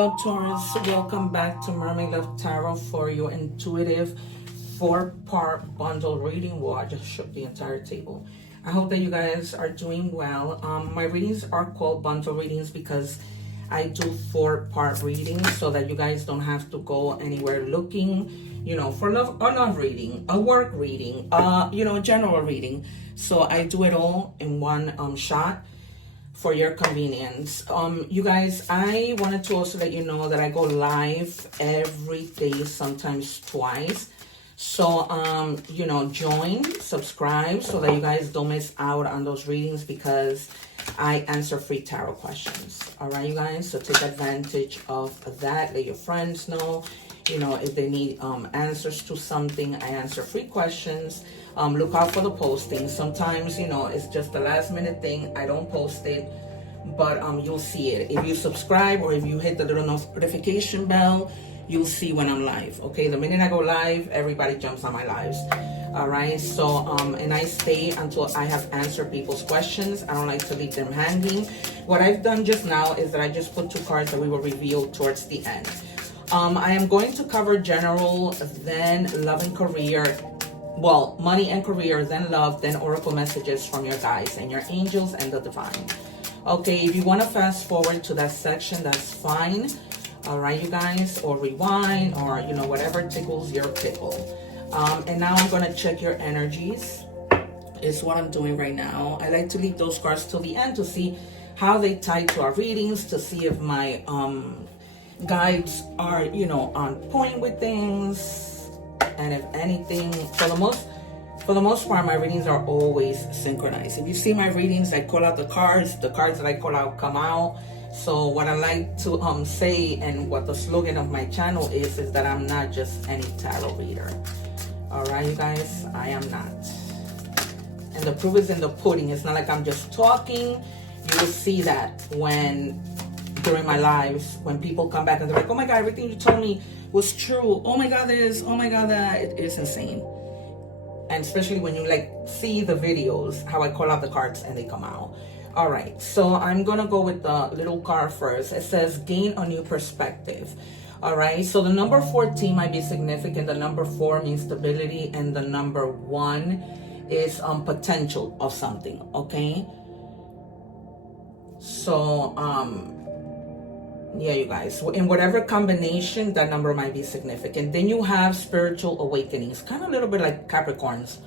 Hello Taurus, welcome back to Mermaid Love Tarot for your intuitive 4-part bundle reading. Well, I just shook the entire table. I hope that you guys are doing well. My readings are called bundle readings because I do 4-part readings so that you guys don't have to go anywhere looking, you know, for love or love reading, a work reading, you know, a general reading. So I do it all in one shot for your convenience. You guys, I wanted to also let you know that I go live every day, sometimes twice. So, you know, join, subscribe so that you guys don't miss out on those readings because I answer free tarot questions. All right, you guys, so take advantage of that. Let your friends know, you know, if they need answers to something. I answer free questions. Look out for the postings. Sometimes, you know, it's just a last minute thing. I don't post it, but you'll see it. If you subscribe or if you hit the little notification bell, you'll see when I'm live. Okay, the minute I go live, everybody jumps on my lives. All right, so and I stay until I have answered people's questions. I don't like to leave them hanging. What I've done just now is that I just put 2 cards that we will reveal towards the end. I am going to cover general, then love and career. Well, money and career, then love, then oracle messages from your guides and your angels and the divine. Okay, if you want to fast forward to that section, that's fine. All right, you guys, or rewind, or, you know, whatever tickles your pickle. And now I'm going to check your energies. Is what I'm doing right now. I like to leave those cards till the end to see how they tie to our readings, to see if my guides are, you know, on point with things. And if anything, for the most part, my readings are always synchronized. If you see my readings, I call out the cards that I call out come out. So what I like to say, and what the slogan of my channel is that I'm not just any tarot reader. All right, you guys, I am not. And the proof is in the pudding. It's not like I'm just talking. You will see that during my lives, when people come back and they're like, oh my God, everything you told me was true. Oh my God, this, oh my God, that. It is insane. And especially when you like see the videos, how I call out the cards and they come out. All right, so I'm gonna go with the little card first. It says gain a new perspective. All right, so the number 14 might be significant. The number 4 means stability, and the number 1 is potential of something. Okay, so yeah, you guys, in whatever combination, that number might be significant. Then you have spiritual awakenings, kind of a little bit like Capricorn's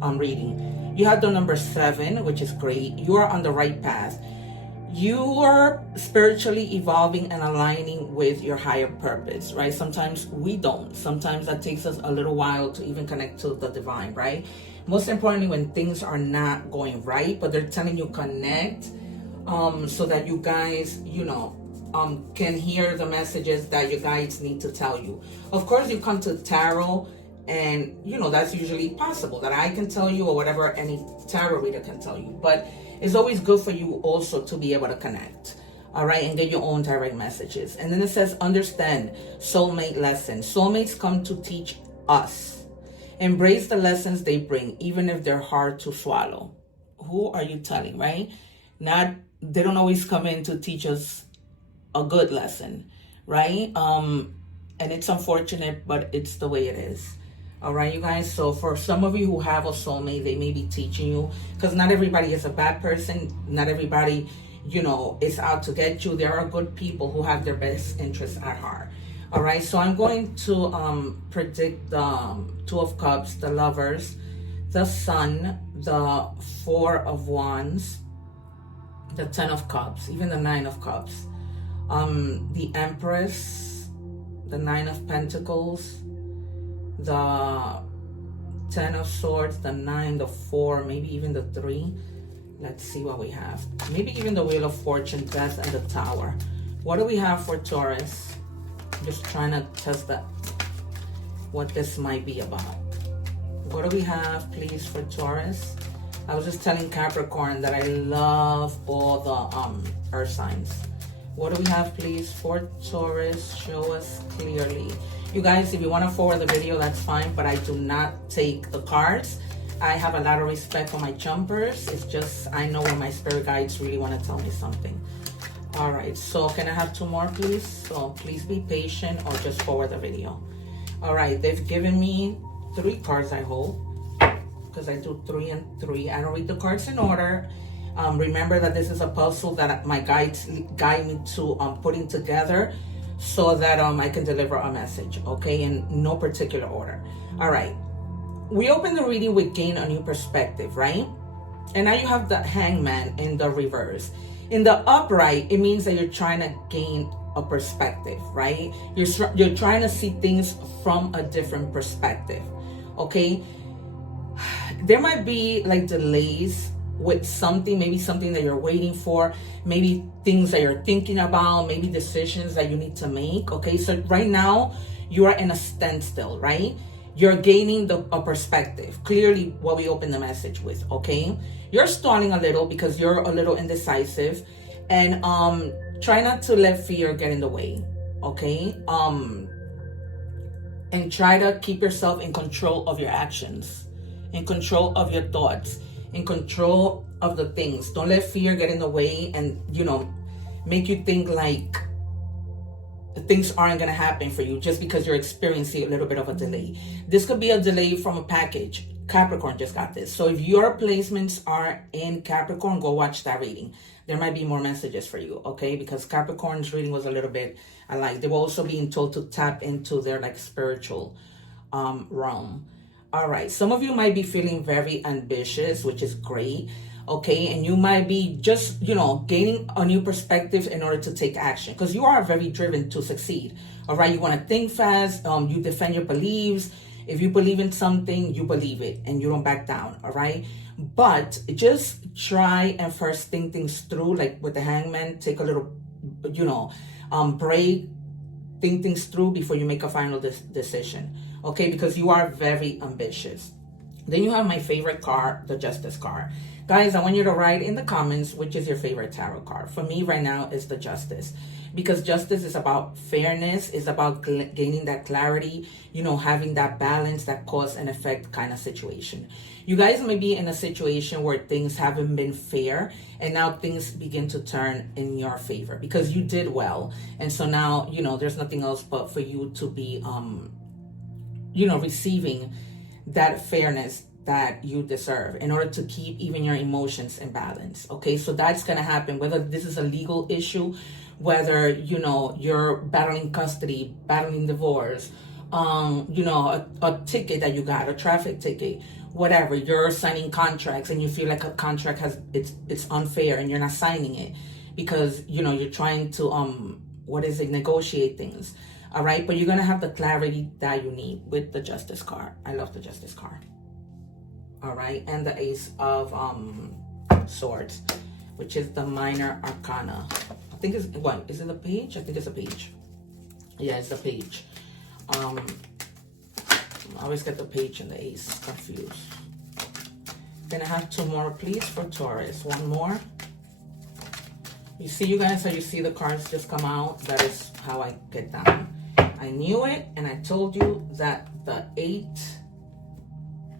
reading. You have the number 7, which is great. You are on the right path. You are spiritually evolving and aligning with your higher purpose, right? Sometimes we don't. Sometimes that takes us a little while to even connect to the divine, right? Most importantly, when things are not going right, but they're telling you connect, so that you guys, you know, can hear the messages that your guides need to tell you. Of course, you come to tarot, and you know that's usually possible that I can tell you, or whatever any tarot reader can tell you. But it's always good for you also to be able to connect, all right, and get your own direct messages. And then it says understand soulmate lessons. Soulmates come to teach us. Embrace the lessons they bring, even if they're hard to swallow. Who are you telling, right? They don't always come in to teach us a good lesson, right? And it's unfortunate, but it's the way it is. All right, you guys. So for some of you who have a soulmate, they may be teaching you, because not everybody is a bad person. Not everybody, you know, is out to get you. There are good people who have their best interests at heart. All right, so I'm going to predict the 2 of Cups, the Lovers, the Sun, the 4 of Wands, the 10 of Cups, even the 9 of Cups, the Empress, the 9 of Pentacles, the 10 of Swords, the 9, the 4, maybe even the 3. Let's see what we have. Maybe even the Wheel of Fortune, Death, and the Tower. What do we have for Taurus? I'm just trying to test that, what this might be about. What do we have, please, for Taurus? I was just telling Capricorn that I love all the earth signs. What do we have, please, for Taurus? Show us clearly. You guys, if you want to forward the video, that's fine, but I do not take the cards. I have a lot of respect for my jumpers. It's just, I know when my spirit guides really want to tell me something. All right, so can I have 2 more, please? So please be patient or just forward the video. All right, they've given me 3 cards, I hope, because I do 3 and 3. I don't read the cards in order. Remember that this is a puzzle that my guides guide me to putting together so that I can deliver a message, okay, in no particular order. All right, we open the reading with gain a new perspective, right? And now you have the Hangman in the reverse. In the upright, it means that you're trying to gain a perspective, right? You're trying to see things from a different perspective, okay? There might be like delays with something, maybe something that you're waiting for, maybe things that you're thinking about, maybe decisions that you need to make, okay? So right now, you are in a standstill, right? You're gaining a perspective. Clearly, what we open the message with, okay? You're stalling a little because you're a little indecisive, and try not to let fear get in the way, okay? And try to keep yourself in control of your actions, in control of your thoughts, in control of the things. Don't let fear get in the way and, make you think like things aren't going to happen for you just because you're experiencing a little bit of a delay. This could be a delay from a package. Capricorn just got this. So if your placements are in Capricorn, go watch that reading. There might be more messages for you, okay? Because Capricorn's reading was a little bit alike. They were also being told to tap into their spiritual realm. All right, some of you might be feeling very ambitious, which is great, okay? And you might be just, gaining a new perspective in order to take action, because you are very driven to succeed, all right? You want to think fast, you defend your beliefs. If you believe in something, you believe it, and you don't back down, all right? But just try and first think things through, like with the Hangman, take a little, break, think things through before you make a final decision. Okay, because you are very ambitious. Then you have my favorite card, the Justice card. Guys, I want you to write in the comments which is your favorite tarot card. For me right now, it's the Justice. Because justice is about fairness, it's about gaining that clarity, having that balance, that cause and effect kind of situation. You guys may be in a situation where things haven't been fair, and now things begin to turn in your favor because you did well. And so now, there's nothing else but for you to be receiving that fairness that you deserve in order to keep even your emotions in balance. Okay, so that's going to happen, whether this is a legal issue, whether, you're battling custody, battling divorce, a ticket that you got, a traffic ticket, whatever, you're signing contracts and you feel like a contract it's unfair and you're not signing it because, you're trying to, negotiate things. All right, but you're going to have the clarity that you need with the Justice card. I love the Justice card. All right, and the Ace of Swords, which is the minor arcana. I think it's, is it a page? I think it's a page. Yeah, it's a page. I always get the page and the ace confused. Can I have 2 more, please, for Taurus? 1 more. You see, you guys, how you see the cards just come out? That is how I get down. I knew it, and I told you that the 8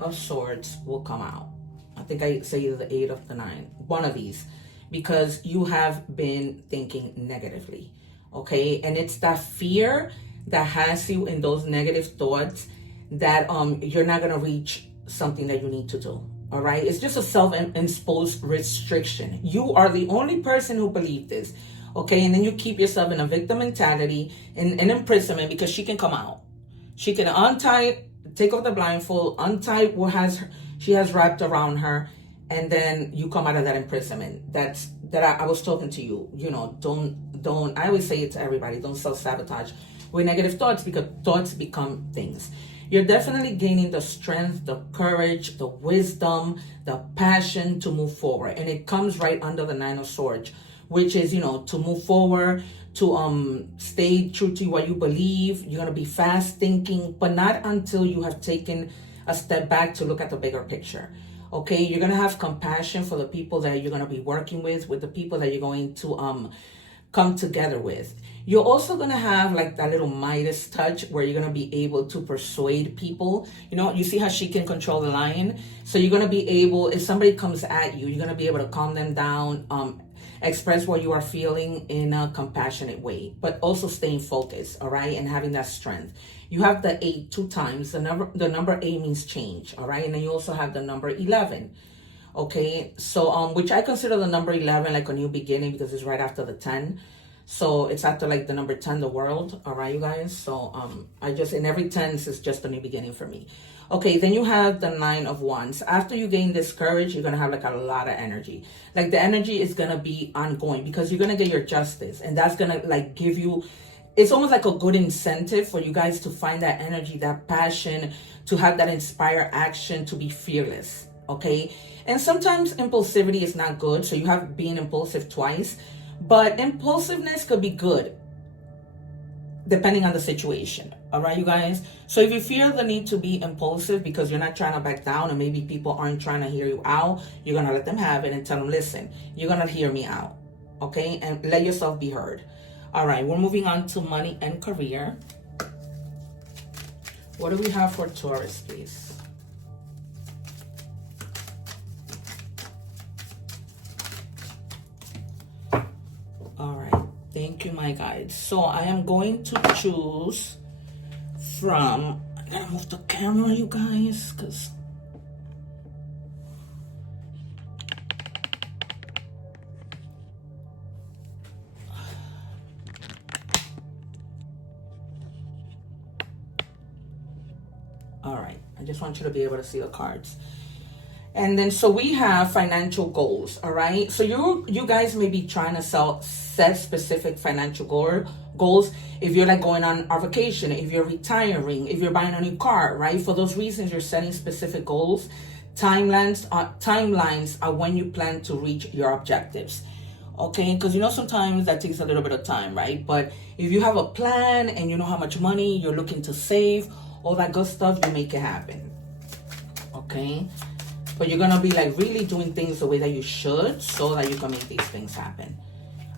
of Swords will come out. I think I say either the 8 of the 9, one of these, because you have been thinking negatively, okay? And it's that fear that has you in those negative thoughts that you're not gonna reach something that you need to do, all right? It's just a self-imposed restriction. You are the only person who believes this, okay? And then you keep yourself in a victim mentality and imprisonment because she can come out. She can untie, take off the blindfold, untie what she has wrapped around her, and then you come out of that imprisonment. That I was talking to you. Don't. I always say it to everybody. Don't self-sabotage with negative thoughts because thoughts become things. You're definitely gaining the strength, the courage, the wisdom, the passion to move forward, and it comes right under the 9 of Swords, which is to move forward, to stay true to what you believe. You're gonna be fast thinking, but not until you have taken a step back to look at the bigger picture. Okay, you're gonna have compassion for the people that you're gonna be working with the people that you're going to come together with. You're also gonna have like that little Midas touch where you're gonna be able to persuade people. You see how she can control the lion? So you're gonna be able, if somebody comes at you, you're gonna be able to calm them down, Express what you are feeling in a compassionate way, but also staying focused, all right, and having that strength. You have the 8 2 times. The number 8 means change, all right, and then you also have the number 11. Okay, so which I consider the number 11 like a new beginning, because it's right after the 10. So it's after like the number 10, the world. All right, you guys. So I just, in every tense, it's just a new beginning for me. Okay, then you have the 9 of Wands. After you gain this courage, you're going to have like a lot of energy. Like the energy is going to be ongoing, because you're going to get your justice. And that's going to like give you, it's almost like a good incentive for you guys to find that energy, that passion, to have that inspired action, to be fearless. Okay, and sometimes impulsivity is not good. So you have being impulsive twice. But impulsiveness could be good depending on the situation. All right, you guys. So if you feel the need to be impulsive because you're not trying to back down, and maybe people aren't trying to hear you out, you're going to let them have it and tell them, listen, you're going to hear me out. Okay, and let yourself be heard. All right, we're moving on to money and career. What do we have for Taurus, please? Thank you, my guides. So I am going to choose from, I gotta move the camera, you guys, because all right, I just want you to be able to see the cards. And then, so we have financial goals, all right? So you guys may be trying to set specific financial goals. If you're like going on a vacation, if you're retiring, if you're buying a new car, right? For those reasons, you're setting specific goals. Timelines are when you plan to reach your objectives, okay? Because you know sometimes that takes a little bit of time, right? But if you have a plan and you know how much money you're looking to save, all that good stuff, you make it happen, okay? But you're going to be like really doing things the way that you should, so that you can make these things happen.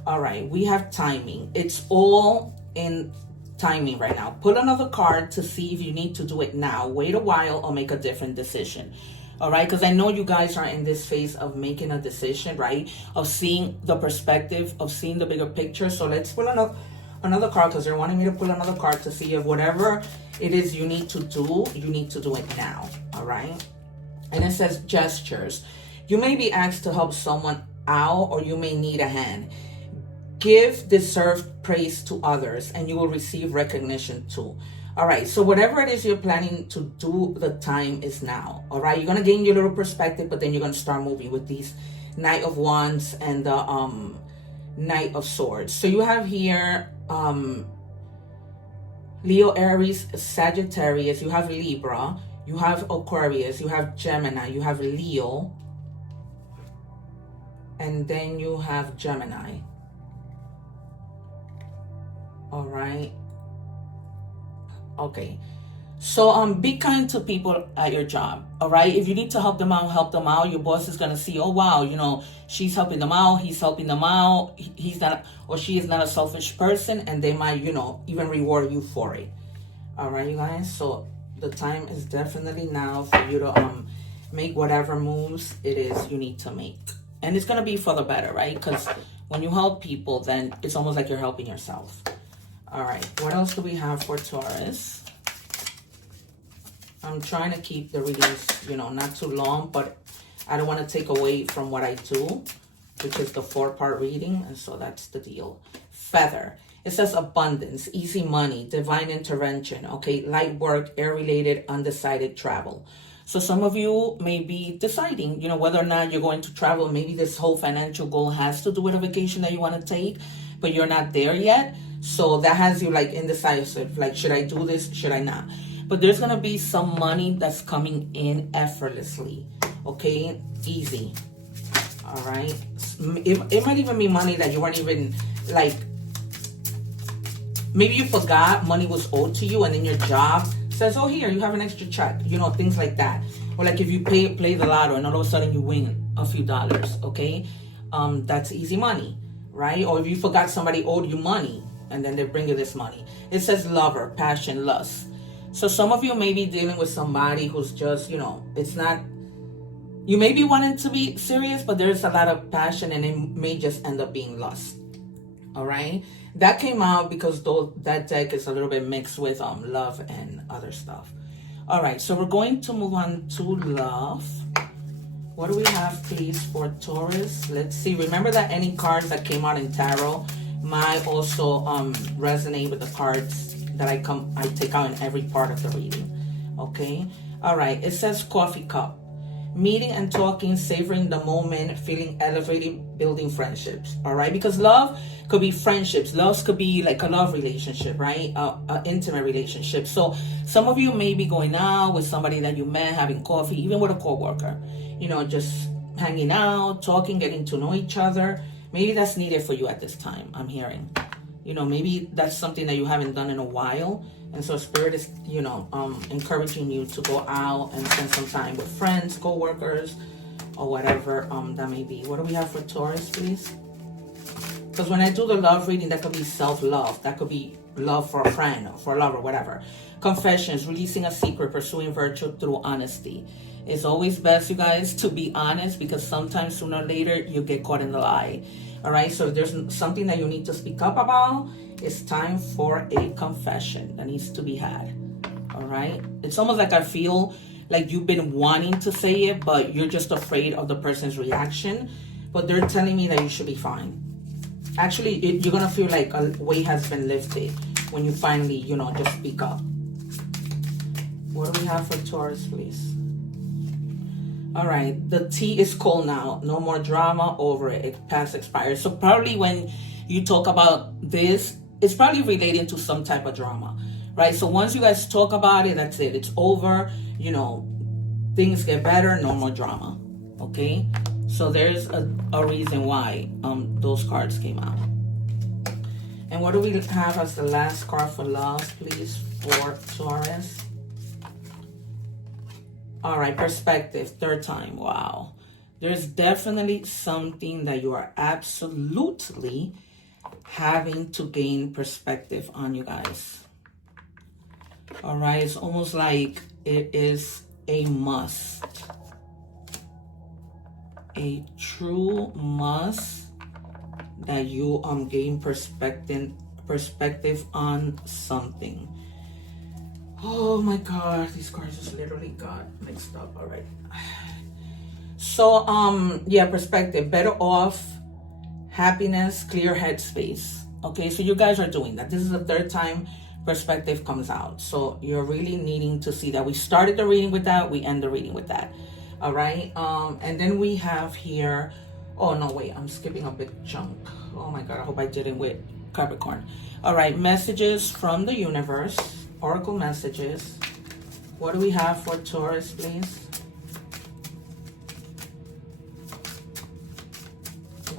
All right, we have timing. It's all in timing right now. Pull another card to see if you need to do it now, wait a while, or make a different decision. All right, because I know you guys are in this phase of making a decision, right? Of seeing the perspective, of seeing the bigger picture. So let's pull another card, because they're wanting me to pull another card to see if whatever it is you need to do it now. All right. And it says gestures. You may be asked to help someone out, or you may need a hand. Give deserved praise to others, and you will receive recognition too. All right, so whatever it is you're planning to do, the time is now. All right, you're going to gain your little perspective, but then you're going to start moving with these Knight of Wands and the Knight of Swords. So you have here Leo, Aries, Sagittarius. You have Libra. You have Aquarius, you have Gemini, you have Leo, and then you have Gemini. All right. Okay. So be kind to people at your job. All right. If you need to help them out, help them out. Your boss is going to see, oh, wow, you know, she's helping them out. He's helping them out. He's not, or she is not a selfish person, and they might, you know, even reward you for it. All right, you guys. So the time is definitely now for you to make whatever moves it is you need to make. And it's going to be for the better, right? Because when you help people, then it's almost like you're helping yourself. All right. What else do we have for Taurus? I'm trying to keep the readings, you know, not too long, but I don't want to take away from what I do, which is the 4-part reading. And so that's the deal. Feather. It says abundance, easy money, divine intervention, okay, light work, air-related, undecided travel. So some of you may be deciding, you know, whether or not you're going to travel. Maybe this whole financial goal has to do with a vacation that you want to take, but you're not there yet. So that has you like indecisive, like, should I do this? Should I not? But there's going to be some money that's coming in effortlessly, okay, easy. All right. It might even be money that you weren't even like, maybe you forgot money was owed to you, and then your job says, oh, here, you have an extra check. You know, things like that. Or like if you play the lotto and all of a sudden you win a few dollars, okay? That's easy money, right? Or if you forgot somebody owed you money and then they bring you this money. It says lover, passion, lust. So some of you may be dealing with somebody who's just, you know, it's not, You may be wanting to be serious, but there's a lot of passion and it may just end up being lust. All right. That came out because that deck is a little bit mixed with love and other stuff. All right. So we're going to move on to love. What do we have, please, for Taurus? Let's see. Remember that any cards that came out in tarot might also resonate with the cards that I take out in every part of the reading. Okay. All right. It says coffee cup. Meeting and talking, savoring the moment, feeling elevated, building friendships. All right, because love could be friendships. Love could be like a love relationship, right? An intimate relationship. So some of you may be going out with somebody that you met, having coffee, even with a coworker. You know, just hanging out, talking, getting to know each other. Maybe that's needed for you at this time. I'm hearing. You know, maybe that's something that you haven't done in a while. And so Spirit is, you know, encouraging you to go out and spend some time with friends, co-workers, or whatever that may be. What do we have for Taurus, please? Because when I do the love reading, that could be self-love. That could be love for a friend or for a lover, whatever. Confessions, releasing a secret, pursuing virtue through honesty. It's always best, you guys, to be honest, because sometimes sooner or later you get caught in the lie. All right, so if there's something that you need to speak up about, it's time for a confession that needs to be had. All right, it's almost like I feel like you've been wanting to say it, but you're just afraid of the person's reaction. But they're telling me that you should be fine. Actually, you're gonna feel like a weight has been lifted when you finally, you know, just speak up. What do we have for Taurus, please? All right, the tea is cold now. No more drama over it. It past expired. So probably when you talk about this, it's probably relating to some type of drama, right? So once you guys talk about it, that's it. It's over. You know, things get better. No more drama. Okay. So there's a reason why those cards came out. And what do we have as the last card for love, please, for Taurus? All right, perspective, third time. Wow. There's definitely something that you are absolutely having to gain perspective on, you guys. All right, it's almost like it is a must. A true must that you gain perspective on something. Oh my God, these cards just literally got mixed up. All right. So, yeah, perspective, better off, happiness, clear headspace. Okay, so you guys are doing that. This is the third time perspective comes out. So you're really needing to see that. We started the reading with that. We end the reading with that. All right. And then we have here, oh no, wait, I'm skipping a big chunk. Oh my God, I hope I didn't with Capricorn. All right, messages from the universe. Oracle messages. What do we have for Taurus, please?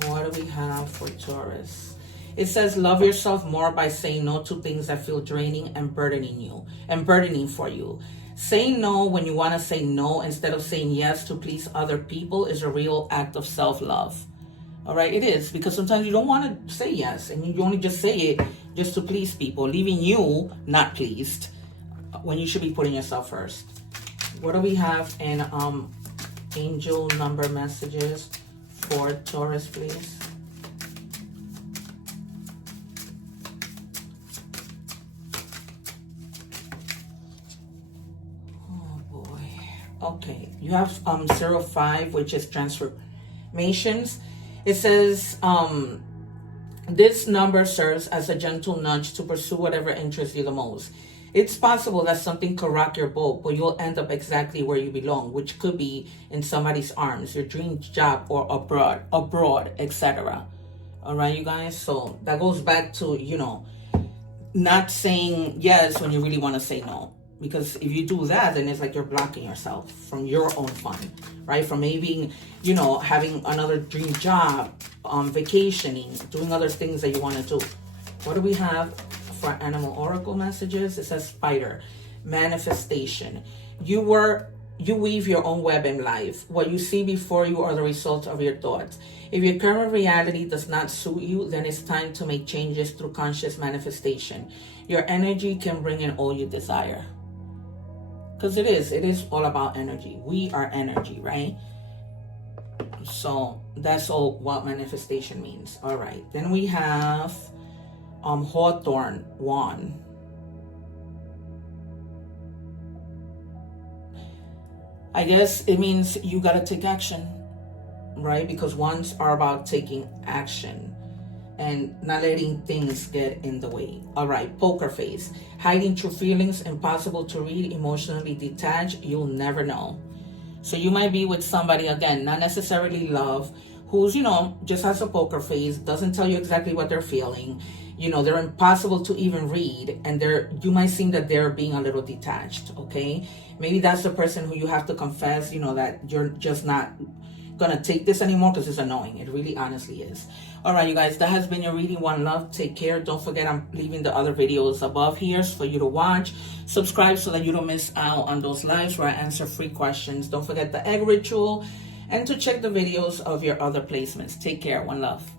What do we have for Taurus? It says, love yourself more by saying no to things that feel draining and burdening for you. Saying no when you want to say no instead of saying yes to please other people is a real act of self-love. All right, it is, because sometimes you don't want to say yes and you only just say it just to please people, leaving you not pleased when you should be putting yourself first. What do we have in angel number messages for Taurus, please? Oh boy. Okay, you have 05, which is transformations. It says this number serves as a gentle nudge to pursue whatever interests you the most. It's possible that something could rock your boat, but you'll end up exactly where you belong, which could be in somebody's arms, your dream job, or abroad, etc. All right, you guys? So that goes back to, you know, not saying yes when you really want to say no. Because if you do that, then it's like you're blocking yourself from your own fun, right? From maybe, you know, having another dream job, vacationing, doing other things that you want to do. What do we have for animal oracle messages? It says spider, manifestation. You weave your own web in life. What you see before you are the result of your thoughts. If your current reality does not suit you, then it's time to make changes through conscious manifestation. Your energy can bring in all you desire. Because it is all about energy. We are energy, right? So that's all what manifestation means. All right, then we have Hawthorn wand. I guess it means you gotta take action, right? Because wands are about taking action and not letting things get in the way. All right, poker face. Hiding true feelings, impossible to read, emotionally detached, you'll never know. So you might be with somebody, again, not necessarily love, who's, you know, just has a poker face, doesn't tell you exactly what they're feeling. You know, they're impossible to even read, and you might seem that they're being a little detached, okay? Maybe that's the person who you have to confess, you know, that you're just not gonna take this anymore because it's annoying. It really honestly is. All right, you guys, that has been your reading. One love. Take care. Don't forget, I'm leaving the other videos above here for you to watch. Subscribe so that you don't miss out on those lives where I answer free questions. Don't forget the egg ritual and to check the videos of your other placements. Take care. One love.